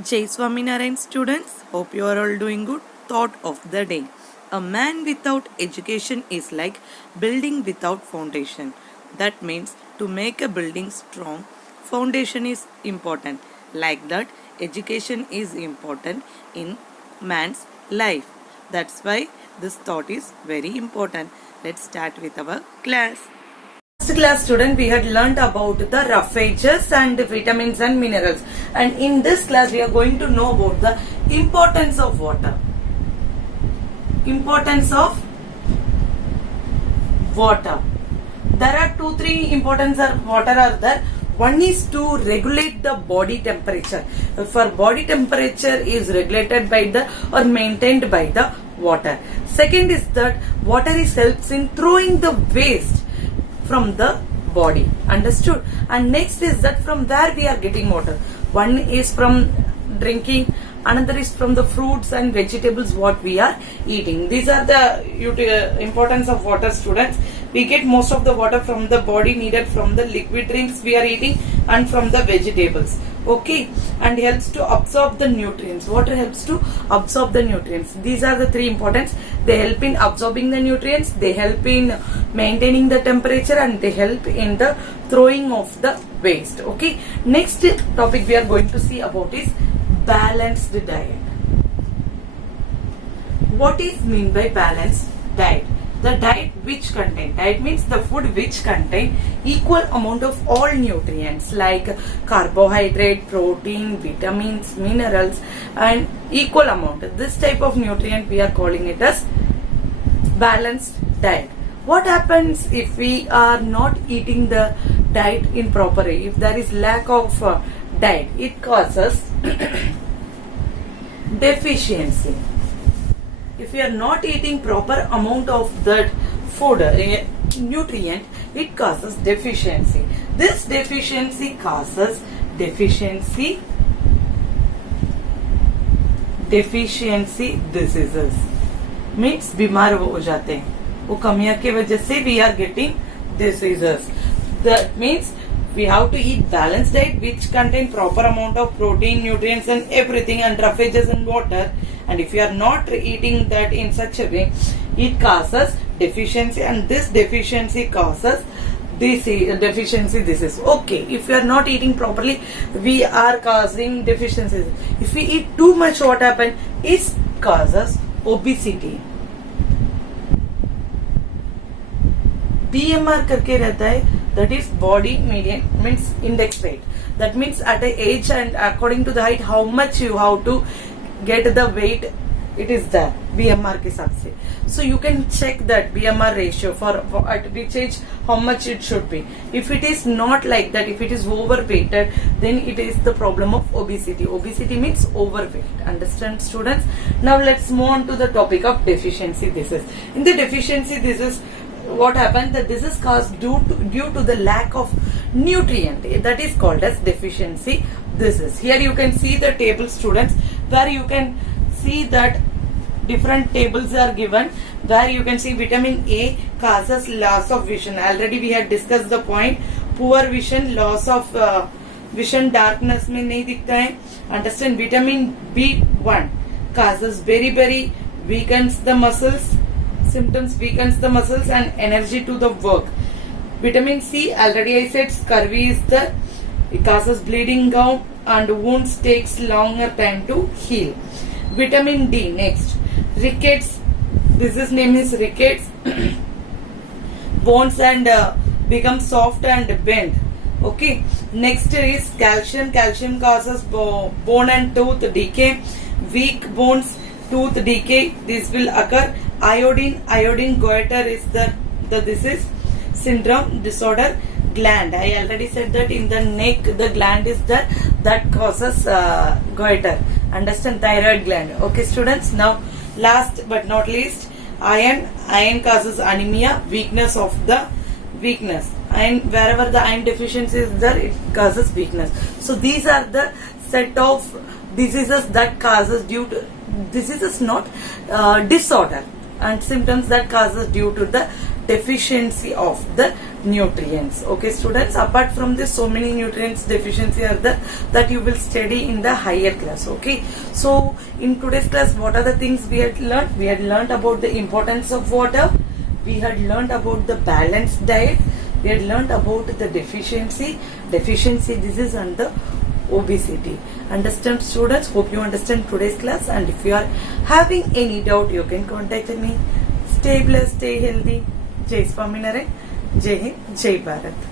Jai Swaminarayan students, hope you are all doing good. Thought of the day. A man without education is like building without foundation. That means to make a building strong, foundation is important. Like that, education is important in man's life. That's why this thought is very important. Let's start with our class. First class student, we had learnt about the roughages and vitamins and minerals, and in this class we are going to know about the importance of water. Importance of water. There are three importance of water are there. One is to regulate the body temperature. For body temperature is regulated by the or maintained by the water. Second is that water is helps in throwing the waste from the body. Understood? And next is that from where we are getting water. One is from drinking, another is from the fruits and vegetables what we are eating. These are the importance of water, students. We get most of the water from the body needed from the liquid drinks we are eating and from the vegetables. Okay, and helps to absorb the nutrients. Water helps to absorb the nutrients. These are the three importance. They help in absorbing the nutrients, they help in maintaining the temperature, and they help in the throwing of the waste. Okay, next topic we are going to see about is balanced diet. What is mean by balanced diet? The diet means the food which contain equal amount of all nutrients like carbohydrate, protein, vitamins, minerals, and equal amount. This type of nutrient we are calling it as balanced diet. What happens if we are not eating the diet in proper way? If there is lack of diet, it causes deficiency. If we are not eating proper amount of that food nutrient, it causes deficiency. This deficiency causes deficiency diseases. Means बीमार हो जाते हैं. वो कमियों की वजह से we are getting diseases. That means we have to eat balanced diet which contain proper amount of protein, nutrients, and everything, and roughages and water. And if you are not eating that in such a way, it causes deficiency, and this deficiency causes this disease. Okay, if you are not eating properly, we are causing deficiencies. If we eat too much, what happens? It causes obesity. BMR करके रहता है, that is body median means index weight. That means at a age and according to the height, how much you have to get the weight, it is there BMR के हिसाब से. So you can check that BMR ratio for at which age how much it should be. If it is not like that, if it is overweighted, then it is the problem of obesity. Obesity means overweight. Understand, students? Now let's move on to the topic of deficiency disease. In the deficiency disease, what happens? That this is caused due to the lack of nutrient, that is called as deficiency disease. Here you can see the table, students, where you can see that different tables are given, where you can see vitamin A causes loss of vision. Already we had discussed the point. Poor vision, loss of vision, darkness में नहीं दिखता है. Understand? Vitamin B1 causes very weakens the muscles. Symptoms weakens the muscles and energy to the work. Vitamin C, already I said, scurvy is there. It causes bleeding out and wounds takes longer time to heal. Vitamin D, next. Rickets, disease name is rickets. Bones and become soft and bend. Okay. Next is calcium. Calcium causes bone and tooth decay. Weak bones, tooth decay. This will occur. Iodine goiter is the disease. Syndrome, disorder. Gland, I already said that in the neck the gland is there that causes goiter. Understand? Thyroid gland. Okay, students. Now last but not least, iron causes anemia, weakness of the weakness. And wherever the iron deficiency is there, it causes weakness. So these are the set of diseases that causes due to diseases, not disorder. and symptoms that causes due to the deficiency of the nutrients. Okay students, apart from this, so many nutrients deficiency are there that you will study in the higher class. Okay, so in today's class, what are the things we had learned? We had learned about the importance of water, we had learned about the balanced diet, we had learned about the deficiency disease and the obesity. Understand students? Hope you understand today's class, and if you are having any doubt, you can contact me. Stay blessed, stay healthy. Jai Swaminarayan, Jai Hind, Jai Bharat.